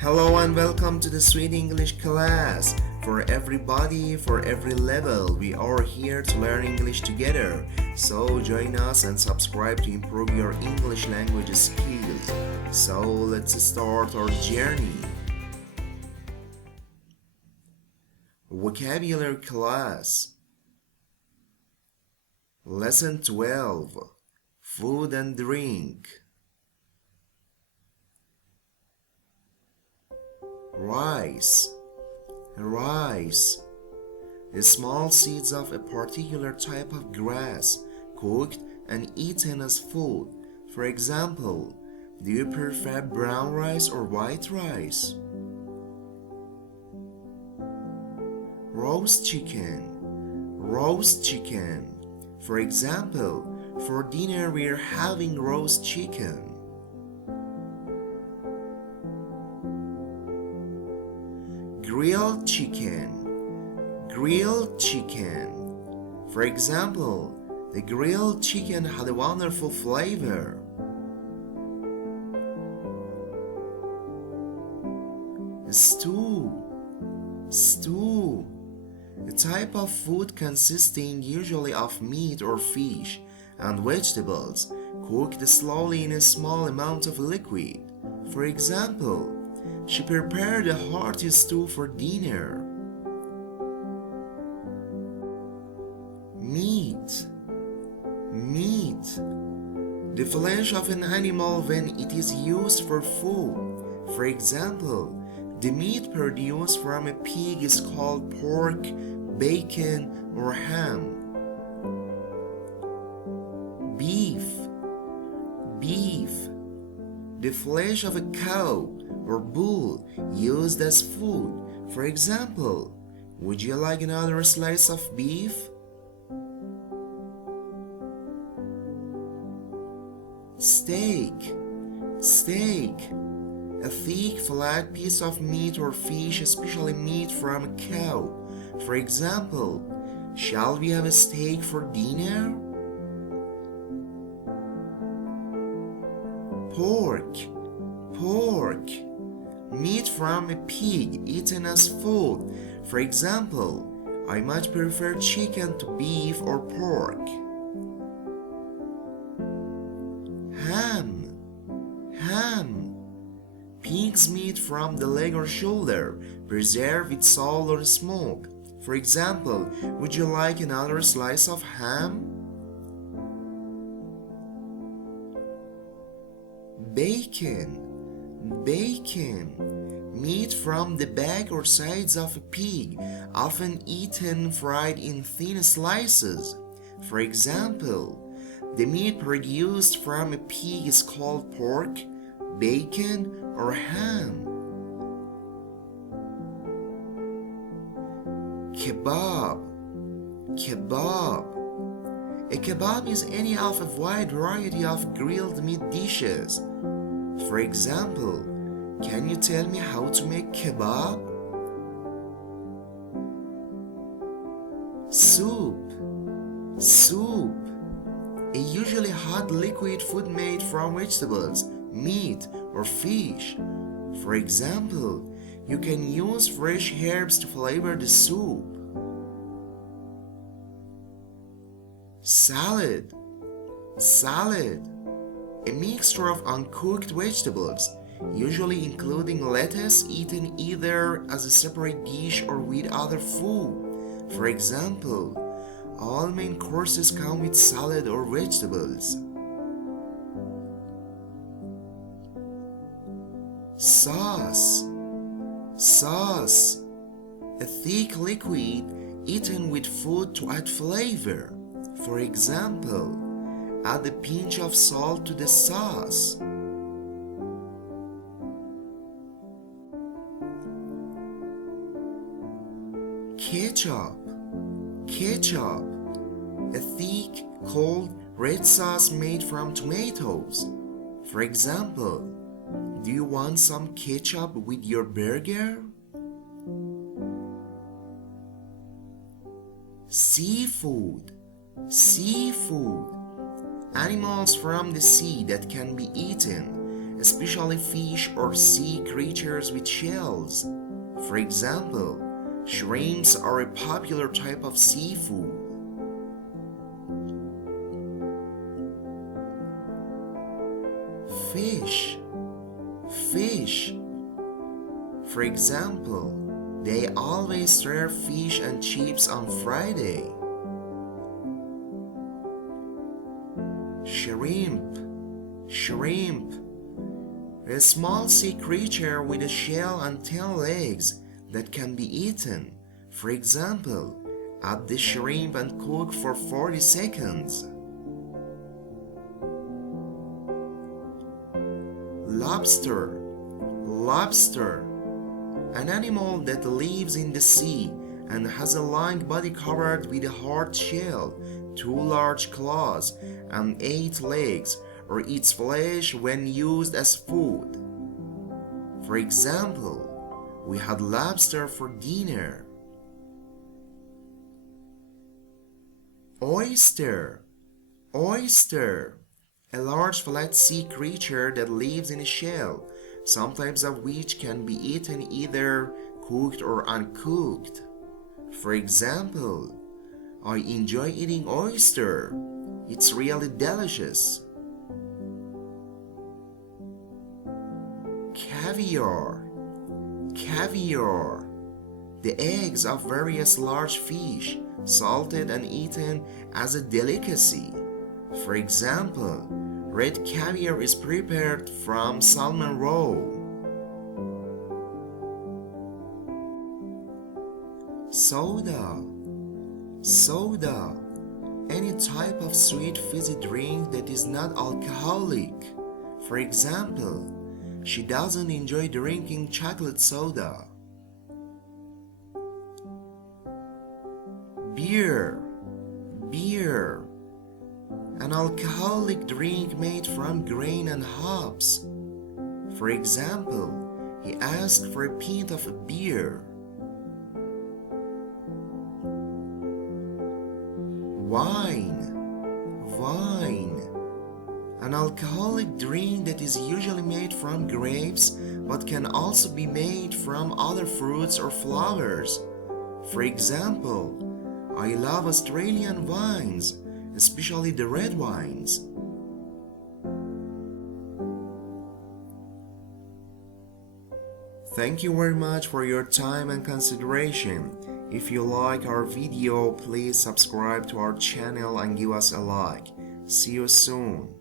Hello and welcome to the Sweet English class. For everybody, for every level, we are here to learn English together. So join us and subscribe to improve your English language skills. So let's start our journey. Vocabulary class. Lesson 12. Food and drink. Rice. The small seeds of a particular type of grass, cooked and eaten as food. For example, do you prefer brown rice or white rice? Roast chicken. For example, for dinner we're having roast chicken. Grilled chicken. For example, the grilled chicken had a wonderful flavor. Stew. A type of food consisting usually of meat or fish and vegetables, cooked slowly in a small amount of liquid. For example, she prepared a hearty stew for dinner. Meat. The flesh of an animal when it is used for food. For example, the meat produced from a pig is called pork, bacon, or ham. Beef. The flesh of a cow or bull used as food. For example, would you like another slice of beef? Steak. A thick, flat piece of meat or fish, especially meat from a cow. For example, shall we have a steak for dinner? Pork. Meat from a pig eaten as food. For example, I much prefer chicken to beef or pork. Ham. Pig's meat from the leg or shoulder, preserved with salt or smoke. For example, would you like another slice of ham? Bacon. Meat from the back or sides of a pig, often eaten fried in thin slices. For example, the meat produced from a pig is called pork, bacon, or ham. Kebab. A kebab is any of a wide variety of grilled meat dishes. For example, can you tell me how to make kebab? Soup. A usually hot liquid food made from vegetables, meat, or fish. For example, you can use fresh herbs to flavor the soup. Salad. A mixture of uncooked vegetables, usually including lettuce, eaten either as a separate dish or with other food. For example, all main courses come with salad or vegetables. Sauce. A thick liquid eaten with food to add flavor. For example, add a pinch of salt to the sauce. Ketchup. A thick, cold, red sauce made from tomatoes. For example, do you want some ketchup with your burger? Seafood. Animals from the sea that can be eaten, especially fish or sea creatures with shells. For example, shrimps are a popular type of seafood. Fish. For example, they always serve fish and chips on Friday. Shrimp. A small sea creature with a shell and 10 legs that can be eaten. For example, add the shrimp and cook for 40 seconds. Lobster. An animal that lives in the sea and has a long body covered with a hard shell, 2 large claws, and 8 legs, or eats flesh when used as food. For example, we had lobster for dinner. Oyster. A large flat sea creature that lives in a shell, some types of which can be eaten either cooked or uncooked. For example, I enjoy eating oyster. It's really delicious. Caviar. The eggs of various large fish, salted and eaten as a delicacy. For example, red caviar is prepared from salmon roe. Soda. Any type of sweet fizzy drink that is not alcoholic. For example, she doesn't enjoy drinking chocolate soda. Beer. An alcoholic drink made from grain and hops. For example, he asked for a pint of beer. Wine. An alcoholic drink that is usually made from grapes but can also be made from other fruits or flowers. For example, I love Australian wines, especially the red wines. Thank you very much for your time and consideration. If you like our video, please subscribe to our channel and give us a like. See you soon.